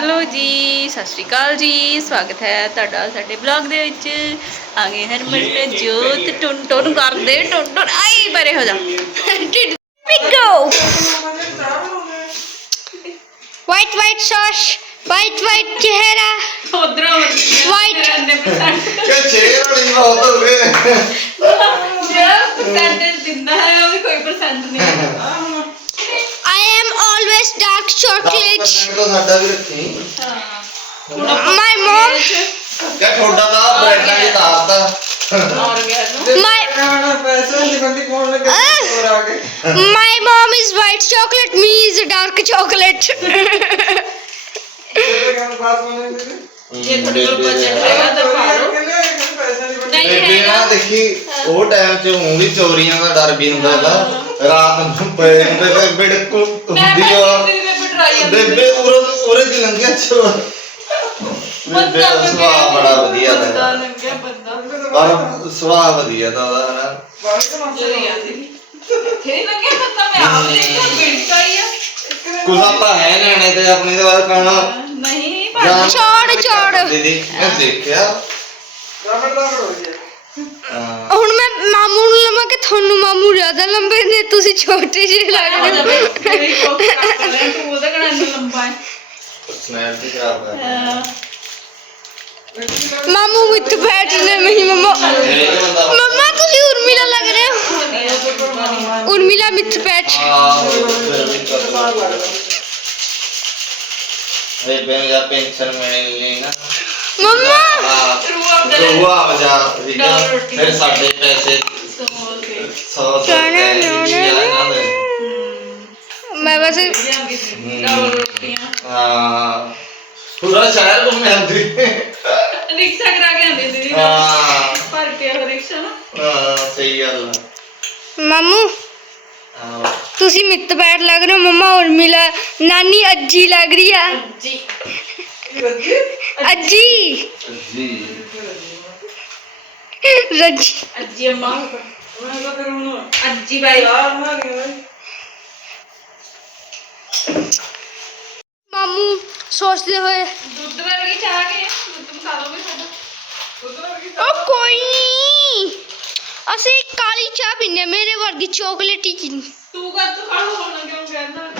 Hello ਜੀ ਸਤਿ ਸ਼੍ਰੀ ਅਕਾਲ ਜੀ ਸਵਾਗਤ ਹੈ ਤੁਹਾਡਾ ਸਾਡੇ ਬਲੌਗ ਦੇ ਵਿੱਚ ਆਗੇ ਹਰਮਨ ਤੇ ਜੋਤ ਟੁਨ ਟੁਨ ਕਰਦੇ ਟੁਨ ਟੁਨ ਆਈ ਬਰੇ ਹੋ ਜਾ ਪਿਕੋ white white sauce white white ਚਿਹਰਾ ਉਧਰੋਂ ਵਾਈਟ ਕਿ ਚਿਹਰਾ ਨਹੀਂ ਬਹੁਤ ਹੋ ਗਏ ਜਿਹੜਾ ਪਰਸੈਂਟੇਜ ਦਿੰਦਾ ਹੈ ਉਹ ਕੋਈ ਪਰਸੈਂਟ ਨਹੀਂ always dark chocolate 10% ਤਾਂ ਸਾਡਾ ਵੀ ਰੱਖੀ my mom ਕਿ ਤੁਹਾਡਾ ਤਾਂ ਬ੍ਰੈਡਾਂ ਦੀ ਤਾਰ ਦਾ ਔਰ ਗਿਆ ਨੂੰ my Ah! my mom is white chocolate me is dark chocolate ਜੇ ਤੁਹਾਡੇ ਕੋਲ ਬਜਟ ਹੈਗਾ ਤਾਂ ਪਾ ਲਓ ਨਹੀਂ ਬੇਬੇ ਨਾ ਹੈਗਾ ਦੇਖੀ ਉਹ ਟਾਈਮ 'ਚ ਊਂ ਵੀ ਚੋਰੀਆਂ ਦਾ ਡਰ ਵੀ ਹੁੰਦਾ ਹੈਗਾ ਰਾਤ ਨੂੰ ਪਏ ਹੁੰਦੇ ਤੇ ਬਿੜਕ ਹੁੰਦੀ ਆ। ਬੇਬੇ ਬੇਬੇ ਬੇਬੇ ਉਰੇ ਉਰੇ ਦੀ ਲੰਘਿਆ ਚੋ ਬੇਬੇ ਦਾ ਸੁਭਾਅ ਬੜਾ ਵਧੀਆ ਬੰਦਾ ਦਾ ਲੰਘਿਆ ਬੰਦਾ ਪਰ ਸੁਭਾਅ ਵਧੀਆ ਦਾ ਉਹਦਾ ਇੱਥੇ ਨਹੀਂ ਲੰਘਿਆ ਬੰਦਾ ਮੈਂ ਆਪ ਦੇਖਿਆ ਬਿਲਕਾ ਹੀ ਆ। ਕੁਝ ਆਪਾਂ ਹੈ ਲੈਣੇ ਤੇ ਆਪਣੀ ਦੇ ਬਾਰੇ ਕਹਣਾ। ਨਹੀਂ ਛੋੜ, ਛੋੜ। ਦੀਦੀ ਮੈਂ ਦੇਖਿਆ। ਹਾਂ ਹੁਣ ਮੈਂ ਮਾਮੂ ਨੂੰ ਲਵਾਂ ਕਿ ਤੁਹਾਨੂੰ ਮਾਮੂ ਜ਼ਿਆਦਾ ਲੰਬੇ ਨੇ ਤੁਸੀਂ ਛੋਟੇ ਜਿਹੇ ਲੱਗ ਆ ਜਾ ਰਹੇ ਬਈ ਮੇਰੀ ਕੋਕ ਕਰ ਲੈ ਤੂੰ ਉਹਦਾ ਕਿਹੜਾ ਇੰਨਾ ਲੰਬਾ ਹੈ ਸਨੈਪ ਤੇ ਖਰਾਬ ਕਰ ਅਹ, ਹੋ ਮਾਮੂ ਵਿੱਚ ਬੈਠਨੇ ਨਹੀਂ ਮਮਾ ਇਹ ਬੰਦਾ ਮਮਾ ਤੁਸੀਂ ਉਰਮਿਲਾ ਲੱਗ ਰਹੇ ਹੋ ਉਰਮਿਲਾ ਵਿੱਚ ਬੈਠ ਹਾਂ ਫਿਰ ਮਮਾ! ਹਾਂ True up the- ਜੋ ਆ ਵਜਾ ਠੀਕ ਆ ਡਬਲ ਰੋਟੀ। ਫਿਰ ਸਾਡੇ ਪੈਸੇ ਸਮੋਲ ਕੇ 100 ਕਹਿਣਾ ਨਾ, ਨਾ, ਮੈਂ ਬਸ ਲਿਆਂਦੀ ਸੀ ਡਬਲ ਰੋਟੀਆਂ ਹਾਂ ਪੂਰਾ ਸ਼ਹਿਰ ਘੁੰਮੇ ਆਂਦੀ ਰਿਕਸ਼ਾ ਕਰਾ ਕੇ ਆਂਦੀ ਸੀ। ਹਾਂ। ਭਰ ਕੇ ਉਹ ਰਿਕਸ਼ਾ ਨਾ। ਹਾਂ ਸਹੀ ਗੱਲ ਆ। ਮਾਮੂ ਹਾਂ। ਤੁਸੀਂ ਮਿੱਤ ਬੈਠ ਲੱਗ ਰਹੇ ਹੋ। ਮਮਾ ਉਰਮਿਲਾ ਨਾਨੀ ਅੱਜੀ ਲੱਗ ਰਹੀ ਆ। ਜੀ अजी अजी अजी अजी भाई। मामू सोचते हुए। दूध ओ कोई नहीं। असली काली चाय पीने मेरे वर्गी चॉकलेट ही तू का तो क्यों कहना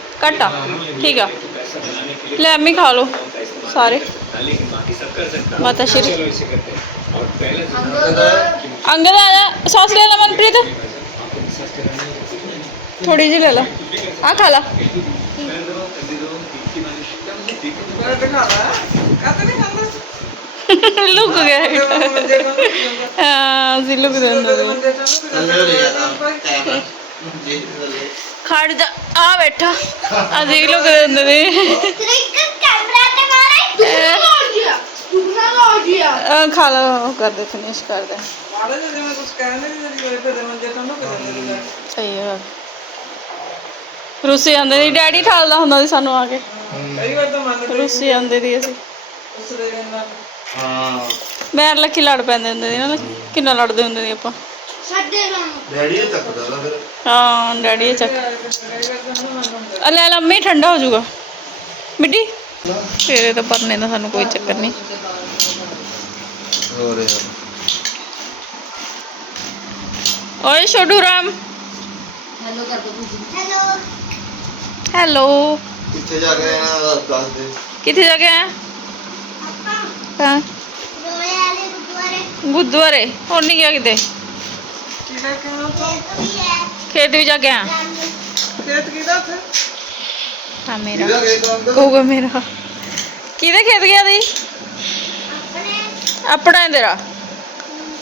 घट ठीक है। ले, अम्मी खा लो। सारे। माता श्री। अंगद आ सॉस ले ला मनप्रीत। थोड़ी जी ले ला। आ, खा ला। लुक गए हाँ लुक ਅੰਦਰ। ਖੜ ਜਾ ਆ ਬੈਠਾ। ਆ ਦੇਖ ਲੋ ਕਦੇ ਹੁੰਦੇ ਨੇ। ਕੈਮਰਾ ਤੇ ਮਾਰੇ ਦੁਗਣਾ ਲਾ ਦਿਆ ਅਹ ਖਾ ਲੋ ਉਹ ਕਰ ਦੇ ਫਿਨਿਸ਼ ਕਰ ਦੇ ਸਹੀ ਹੈ ਰੁੱਸੇ ਜਾਂਦੇ ਨੇ ਡੈਡੀ ਠਾਲਦਾ ਹੁੰਦਾ ਸੀ ਸਾਨੂੰ ਆ ਕੇ। ਰੁੱਸੇ ਜਾਂਦੇ ਦੀ ਅਸੀਂ। ਹਾਂ। ਮੈਂ ਲੱਕੀ ਲੜ ਪੈਂਦੇ ਹੁੰਦੇ ਸੀ ਨਾ ਕਿੰਨਾ ਲੜਦੇ ਹੁੰਦੇ ਸੀ ਆਪਾਂ। ਡੈਡੀ ਇਹ ਚੱਕਦਾ ਤਾ ਫਿਰ ਹਾਂ ਡੈਡੀ ਇਹ ਚੱਕ ਆ ਲੈ ਲਾ ਮੇ ਠੰਡਾ ਹੋ ਜਾਊਗਾ ਮਿੱਟੀ ਤੇਰੇ ਤਾਂ ਪਰਨੇ ਦਾ ਸਾਨੂੰ ਕੋਈ ਚੱਕਰ ਨਹੀਂ ਹੋ ਰਿਹਾ ਓਏ ਛੋਟੂ ਰਾਮ ਹੈਲੋ ਹੈਲੋ ਕਿੱਥੇ ਜਾ ਕੇ ਇਹਨਾਂ ਦਾ ਦੱਸ ਦੇ ਕਿੱਥੇ ਜਾ ਕੇ ਆਇਆ ਆਪਾਂ ਹਾਂ ਰੋਏ ਵਾਲੇ ਗੁਰਦੁਆਰੇ ਗੁਰਦੁਆਰੇ ਹੋਰ ਨਹੀਂ ਗਿਆ ਕਿਤੇ ਖੇਤ ਵੀ ਹੈ ਖੇਤ ਵੀ ਜਾ ਕੇ ਖੇਤ ਕਿਹਦਾ ਉੱਥੇ? ਹਾਂ ਮੇਰਾ। ਕਿਹਦਾ ਖੇਤ ਅੰਕਲ? ਕਹੂਗਾ ਮੇਰਾ। ਕਿਹਦੇ ਖੇਤ ਗਿਆ ਦੀ ਆਪਣੇ ਤੇਰਾ।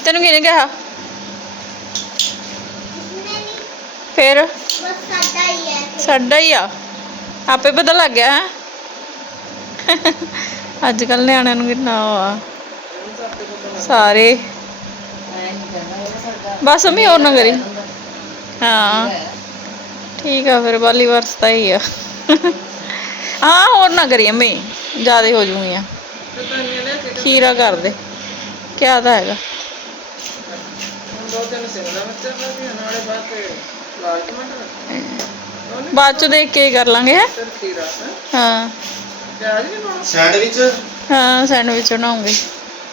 ਤੈਨੂੰ ਕਿਹਨੇ ਕਿਹਾ? ਫੇਰ? ਬਸ ਸਾਡਾ ਹੀ ਹੈ ਇੱਥੇ। ਸਾਡਾ ਹੀ ਆ। ਆਪੇ ਪਤਾ ਲੱਗ ਗਿਆ ਹੈ? ਅੱਜ ਕੱਲ ਨਿਆਣਿਆਂ ਨੂੰ ਕਿੰਨਾ ਉਹ ਆ। ਸਾਰੇ। ਬਸ ਅਮੀ ਹੋਰ ਨਾ ਕਰੀ। ਹਾਂ। ਠੀਕ ਆ ਫਿਰ ਬਾਲੀ ਵਰਸਦਾ ਹੀ ਆ। ਹਾਂ ਹੋਰ ਨਾ ਕਰੀ ਅਮੀ ਜਿਆਦੇ ਹੋ ਲੈ ਕੇ ਖੀਰਾ ਕਰ ਦੇ ਕਿਆ ਹੈਗਾ। ਦੋ ਨਾਲੇ ਬਾਅਦ ਚ ਦੇਖ ਕੇ ਕਰ ਲਾਂਗੇ ਹੈਂ? ਸੈਂਡਵਿਚ ਹਾਂ ਸੈਂਡਵਿਚ ਬਣਾਉਂਗੇ।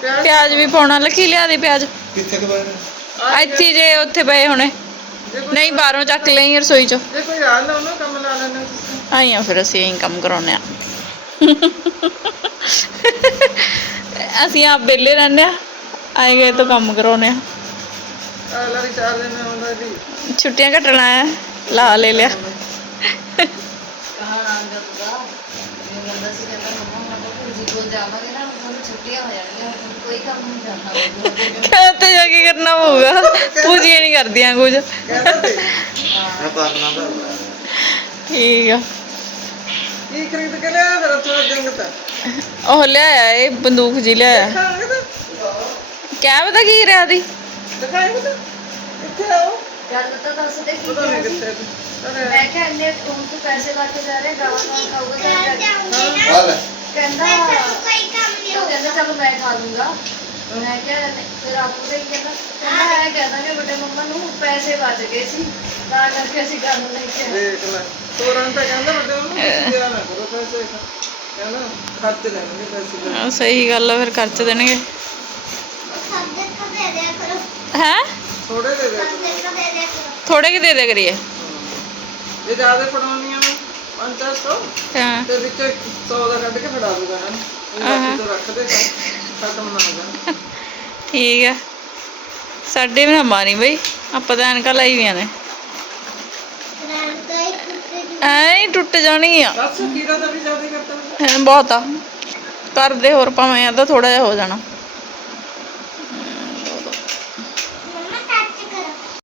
ਪਿਆਜ਼ ਵੀ ਪਾਉਣਾ ਲਖੀ ਲਿਆ ਦੇ ਪਿਆਜ਼। ਕਿੱਥੇ ਕੁ ਬਾਰੇ ਆ ਇੱਥੇ ਜੇ ਉੱਥੇ ਪਏ ਹੋਣੇ ਜੇ ਕੋਈ ਨਹੀਂ ਬਾਹਰੋਂ ਚੱਕ ਲਈ ਰਸੋਈ ਚੋਂ ਜੇ ਕੋਈ ਆ ਨਾ ਉਹਨੂੰ ਕੰਮ ਲਾ ਲੈਣਾ ਤੁਸੀਂ ਆਈਆਂ ਫਿਰ ਅਸੀਂ ਇਹੀ ਕੰਮ ਕਰਾਉਂਦੇ ਆ ਅਸੀਂ ਆਪ ਵਿਹਲੇ ਰਹਿੰਦੇ ਆ ਆਏ ਗਏ ਤੋਂ ਕੰਮ ਕਰਾਉਂਦੇ ਆ ਆ ਲਾਰੀ ਚਾਰ ਦਿਨ ਆਉਂਦਾ ਜੀ ਛੁੱਟੀਆਂ ਕੱਟਣ ਆਇਆ ਲਾ ਲੈ ਲਿਆ ਕਹਾਂ ਆਂਦਾ ਤੁਗਾ ਇਹ ਬੰਦਾ ਸੀ ਕਹਿੰਦਾ ਮੰਮਾ ਮੈਂ ਤਾਂ ਭੂਜੀ ਕੋਲ ਜਾਵਾਂਗੇ ਨਾ ਤੁਹਾਨੂੰ ਛੁੱਟੀਆਂ ਹੋ ਜਾਣਗੀਆਂ ਹੁਣ ਕੋਈ ਕੰਮ ਨਹੀਂ ਕਰਨਾ ਹੋਊਗਾ ਉੱਥੇ ਜਾ ਕੇ ਕਰਨਾ ਪਊਗਾ। ਪੂਜੀਆਂ ਨਹੀਂ ਕਰਦੀਆਂ ਕੁਝ। ਕਹਿੰਦਾ ਤੇ। ਮੈਂ ਤਾਂ ਠੀਕ ਆ। ਕੀ ਖਰੀਦ ਕੇ ਲਿਆ ਫਿਰ ਥੋੜਾ ਜੰਗਤ ਉਹ ਲਿਆਇਆ ਇਹ ਬੰਦੂਕ ਜੀ ਲਿਆਇਆ। ਖਾਣਗੇ ਤਾਂ। ਕਿਆ ਪਤਾ ਕੀ ਰਿਹਾ ਦੀ ਦਿਖਾਈ ਬਤਾ ਕਿੱਥੇ ਆਓ। ਗੱਲ ਤਾਂ ਦੱਸ ਦੇ ਕੀ ਪਤਾ ਨਹੀਂ? ਕਿੱਥੇ ਅਰੇ। ਮੈਂ ਕਿਹਾ ਇੰਨੇ ਫੋਨ ਤੋਂ ਪੈਸੇ ਲਾ ਕੇ ਜਾ ਰਹੇ ਗਾਵਾਂ ਨਾਲ ਖਾਊਗਾ ਤਾਂ ਲੈ। ਕਹਿੰਦਾ ਨਹੀਂ ਉਹ ਕਹਿੰਦਾ ਚਲੋ ਮੈਂ ਖਾ ਲੂੰਗਾ। ਮੈਂ ਕਿਹਾ ਫਿਰ ਆਪੂ ਦੇ ਕਹਿੰਦਾ ਕਹਿੰਦਾ ਐ ਕਹਿੰਦਾ ਕਿ ਵੱਡੇ ਮੰਮਾ ਨੂੰ ਪੈਸੇ ਬਚ ਗਏ ਸੀ ਤਾਂ ਕਰਕੇ ਅਸੀਂ ਗੱਲ ਲੈ ਕੇ ਆਏ ਦੇਖ ਲੈ ਤੋਰਨ ਤਾਂ ਕਹਿੰਦਾ ਵੱਡੇ ਉਹਨੂੰ ਦਿਆ ਨਾ ਕਰੋ ਪੈਸੇ। ਕਹਿੰਦਾ ਖਰਚ ਲੈਣਗੇ ਪੈਸੇ। ਹਾਂ, ਸਹੀ ਗੱਲ ਆ ਫਿਰ ਖਰਚ ਦੇਣਗੇ। ਸਾਡੇ ਕੋ ਦੇ ਦਿਆ ਕਰੋ। ਹੈ? ਥੋੜੇ ਦੇ ਦੇ ਸਾਡੇ ਕੋ ਦੇ ਦਿਆ ਕਰੋ। ਥੋੜੇ ਕਿ ਦੇ ਦੇ ਕਰੀਏ। ਜੇ ਜ਼ਿਆਦਾ ਫੜਾਉਣੀਆਂ ਨੇ 500 ਹਾਂ। ਤੇ ਵਿੱਚ 100 ਦਾ ਕੱਢ ਕੇ ਫੜਾ ਦੂਗਾ ਹਨ ਇਹ ਤੋਂ ਰੱਖ ਦੇ ਖਤਮ ਨਾ ਹੋ ਜਾਣ। ਠੀਕ ਆ। ਸਾਡੇ ਵੀ ਨਾ ਮਾਰੀ ਬਈ। ਆਪਾਂ ਤਾਂ ਐਨਕਾਂ ਲਾਈ ਵੀਆਂ ਨੇ। ਤਾਂ ਐ ਟੁੱਟ ਜਾਣੀ ਆ। ਦੱਸ ਕੀਰਾ ਦਾ ਵੀ ਜ਼ਿਆਦਾ ਕਰਤਾ ਹੈਂ, ਬਹੁਤ ਆ। ਕਰਦੇ ਹੋਰ ਭਾਵੇਂ ਆ ਤਾਂ ਥੋੜਾ ਜਿਹਾ ਹੋ ਜਾਣਾ।